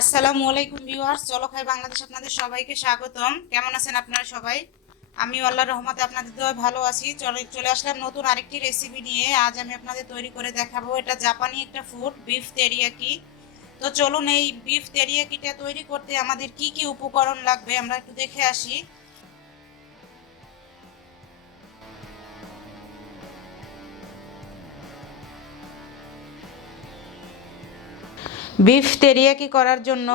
আসসালামু আলাইকুম ভিউয়ার্স, চলো খাই বাংলাদেশ আপনাদের সবাইকে স্বাগতম। কেমন আছেন আপনারা সবাই? আমি আল্লাহর রহমতে আপনাদের দোয়ায় ভালো আছি। চলে আসলাম নতুন আরেকটি রেসিপি নিয়ে। আজ আমি আপনাদের তৈরি করে দেখাবো, এটা জাপানি একটা ফুড, বিফ তেরিয়াকি। তো চলুন এই বিফ তেরিয়াকিটা তৈরি করতে আমাদের কি কি উপকরণ লাগবে আমরা একটু দেখে আসি। বিফ তেরিয়াকি করার জন্য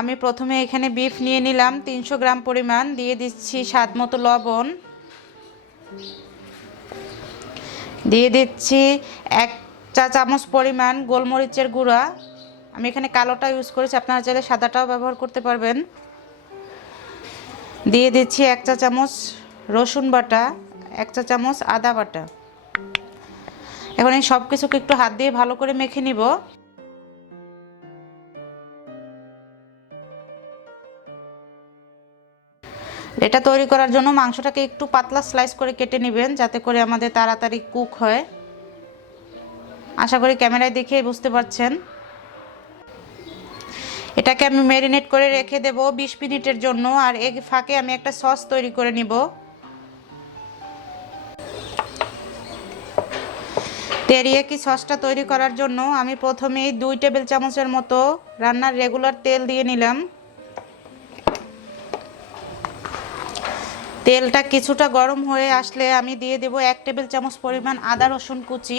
আমি প্রথমে এখানে বিফ নিয়ে নিলাম 300 গ্রাম পরিমাণ, দিয়ে দিচ্ছি স্বাদ মতো লবণ, দিয়ে দিচ্ছি 1 চা চামচ পরিমাণ গোলমরিচের গুঁড়া। আমি এখানে কালোটা ইউজ করেছি, আপনারা চাইলে সাদাটাও ব্যবহার করতে পারবেন। দিয়ে দিচ্ছি 1 চা চামচ রসুন বাটা, 1 চা চামচ আদা বাটা। এখন এই সব কিছুকে একটু হাত দিয়ে ভালো করে মেখে নিব। এটা তৈরি করার জন্য মাংসটাকে একটু পাতলা স্লাইস করে কেটে নেবেন, যাতে করে আমাদের তাড়াতাড়ি কুক হয়। আশা করি ক্যামেরায় দেখে বুঝতে পারছেন। এটাকে আমি ম্যারিনেট করে রেখে দেব 20 মিনিটের জন্য, আর এর ফাঁকে আমি একটা সস তৈরি করে নিব। তেরিয়াকি সসটা তৈরি করার জন্য আমি প্রথমেই 2 টেবিল চামচের মতো রান্নার রেগুলার তেল দিয়ে নিলাম। তেলটা কিছুটা গরম হয়ে আসলে আমি দিয়ে দেব 1 টেবিল চামচ পরিমাণ আদা রসুন কুচি।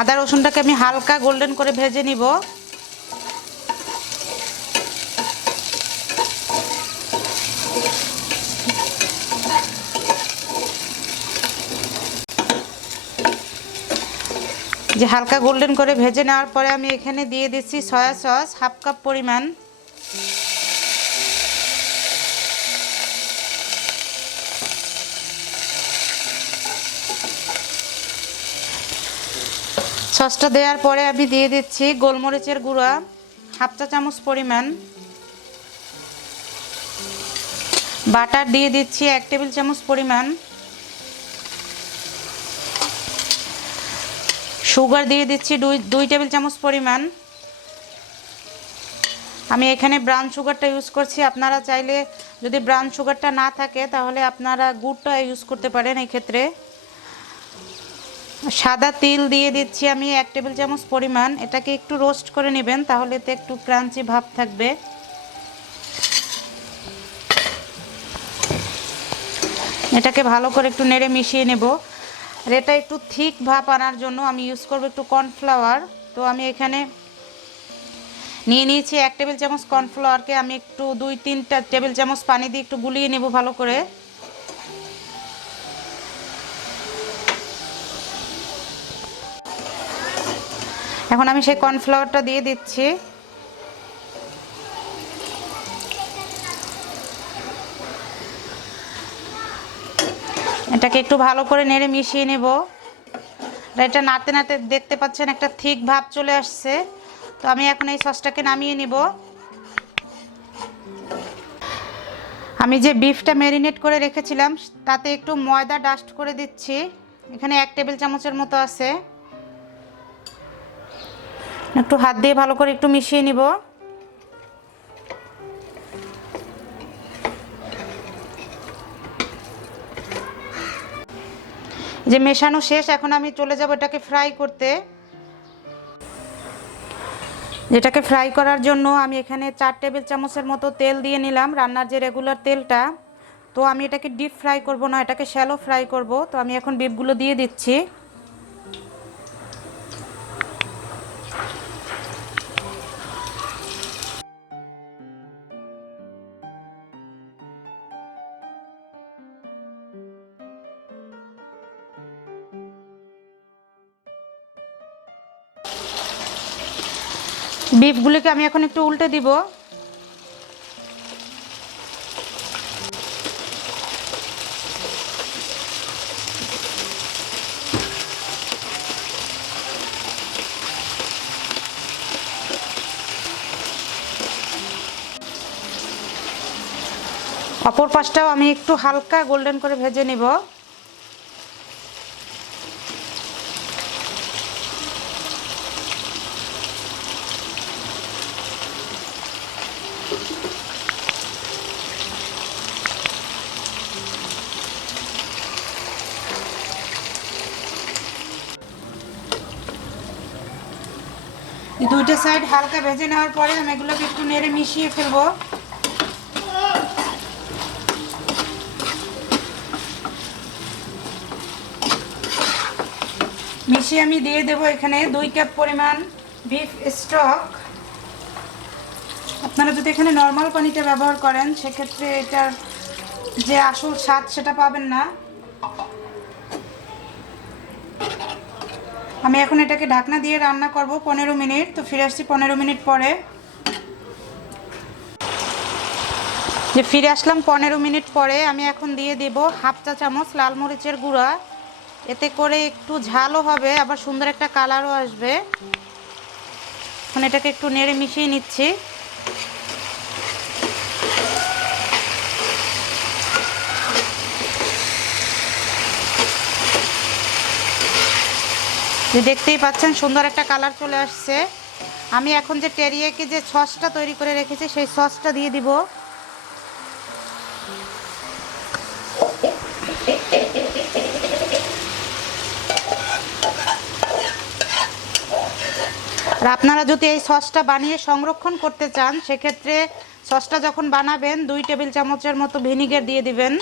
আদা রসুনটাকে আমি হালকা গোল্ডেন করে ভেজে নিব। যে হালকা গোল্ডেন করে ভেজে নেওয়ার পরে আমি এখানে দিয়ে দিচ্ছি সয়া সস 1/2 কাপ পরিমাণ। সসটা দেওয়ার পরে আমি দিয়ে দিচ্ছি গোলমরিচের গুঁড়া 1/2 চা চামচ পরিমাণ। বাটার দিয়ে দিচ্ছি 1 টেবিল চামচ পরিমাণ। সুগার দিয়ে দিচ্ছি 2 টেবিল চামচ পরিমাণ। আমি এখানে ব্রাউন সুগারটা ইউজ করছি, আপনারা চাইলে যদি ব্রাউন সুগারটা না থাকে তাহলে আপনারা গুড়টা ইউজ করতে পারেন। এই ক্ষেত্রে সাদা তিল দিয়ে দিচ্ছি আমি 1 টেবিল চামচ পরিমাণ। এটাকে একটু রোস্ট করে নেবেন, তাহলে এতে একটু ক্রাঞ্চি ভাব থাকবে। এটাকে ভালো করে একটু নেড়ে মিশিয়ে নেব। আর এটা একটু থিক ভাব আনার জন্য আমি ইউজ করব একটু কর্নফ্লাওয়ার। তো আমি এখানে নিয়ে নিয়েছি 1 টেবিল চামচ কর্নফ্লাওয়ারকে আমি একটু 2-3 টেবিল চামচ পানি দিয়ে একটু গুলিয়ে নেব ভালো করে। এখন আমি সেই কর্নফ্লাওয়ারটা দিয়ে দিচ্ছি। এটাকে একটু ভালো করে নেড়ে মিশিয়ে নেব। এটা নাড়তে নাড়তে দেখতে পাচ্ছেন একটা থিক ভাব চলে আসছে। তো আমি এখন এই সসটাকে নামিয়ে নিব। আমি যে বিফটা ম্যারিনেট করে রেখেছিলাম তাতে একটু ময়দা ডাস্ট করে দিচ্ছি। এখানে 1 টেবিল চামচের মতো আছে। একটু হাত দিয়ে ভালো করে একটু মিশিয়ে নিব। যে মেশানো শেষ, এখন আমি চলে যাব এটাকে ফ্রাই করতে। যেটাকে ফ্রাই করার জন্য আমি এখানে 4 টেবিল চামচের মতো তেল দিয়ে নিলাম, রান্নার যে রেগুলার তেলটা। তো আমি এটাকে ডিপ ফ্রাই করব না, এটাকে শ্যালো ফ্রাই করব। তো আমি এখন বিফগুলো দিয়ে দিচ্ছি। বিফগুলিকে আমি এখন একটু উল্টে দিব। অপর পাশটাও আমি একটু হালকা গোল্ডেন করে ভেজে নিব। দুইটা সাইড হালকা ভেজে নেওয়ার পরে আমি এগুলোকে একটু নেড়ে মিশিয়ে ফেলবো। মিশিয়ে আমি দিয়ে দেব এখানে 2 কাপ পরিমাণ বিফ স্টক। আপনারা যদি এখানে নর্মাল পানিটা ব্যবহার করেন সেক্ষেত্রে এটার যে আসল স্বাদ সেটা পাবেন না। আমি এখন এটাকে ঢাকনা দিয়ে রান্না করব 15 মিনিট। তো ফিরে আসছি 15 মিনিট পরে। ফিরে আসলাম 15 মিনিট পরে। আমি এখন দিয়ে দেব হাফ চা চামচ লাল মরিচের গুঁড়া। এতে করে একটু ঝালও হবে, আবার সুন্দর একটা কালারও আসবে। এখন এটাকে একটু নেড়ে মিশিয়ে নিচ্ছি। দেখতেই পাচ্ছেন সুন্দর একটা কালার চলে আসছে। আমি এখন যে টেরিয়াকি যে সসটা তৈরি করে রেখেছি সেই সসটা দিয়ে দিব। আর আপনারা যদি এই সসটা বানিয়ে সংরক্ষণ করতে চান সেক্ষেত্রে সসটা যখন বানাবেন 2 টেবিল চামচের মতো ভিনিগার দিয়ে দিবেন।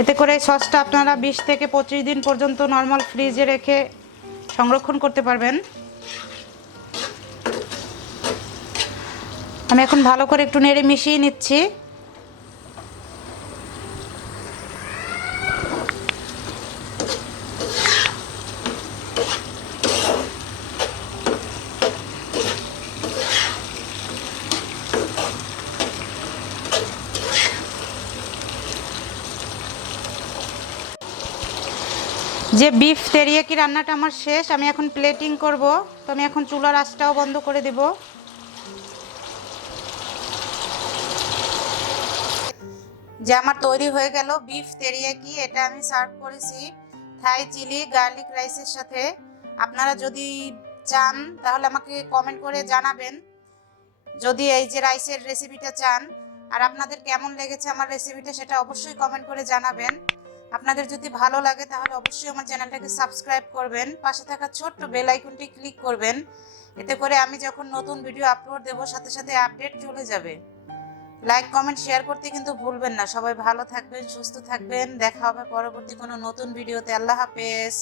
এতে করে এই সসটা আপনারা 20 থেকে 25 দিন পর্যন্ত নর্মাল ফ্রিজে রেখে সংরক্ষণ করতে পারবেন। আমি এখন ভালো করে একটু নেড়ে মিশিয়ে নিচ্ছি। যে বিফ তেরিয়াকি রান্নাটা আমার শেষ। আমি এখন প্লেটিং করব। তো আমি এখন চুলার আঁচটাও বন্ধ করে দেব। যে আমার তৈরি হয়ে গেল বিফ তেরিয়াকি। এটা আমি সার্ভ করেছি থাই চিলি গার্লিক রাইসের সাথে। আপনারা যদি চান তাহলে আমাকে কমেন্ট করে জানাবেন যদি এই যে রাইসের রেসিপিটা চান। আর আপনাদের কেমন লেগেছে আমার রেসিপিটা সেটা অবশ্যই কমেন্ট করে জানাবেন। আপনাদের যদি ভালো লাগে তাহলে অবশ্যই আমার চ্যানেলটাকে সাবস্ক্রাইব করবেন, পাশে থাকা ছোট্ট বেল আইকনটি ক্লিক করবেন। এতে করে আমি যখন নতুন ভিডিও আপলোড দেব সাথে সাথে আপডেট চলে যাবে। লাইক কমেন্ট শেয়ার করতে কিন্তু ভুলবেন না। সবাই ভালো থাকবেন, সুস্থ থাকবেন। দেখা হবে পরবর্তী কোনো নতুন ভিডিওতে। আল্লাহ হাফেজ।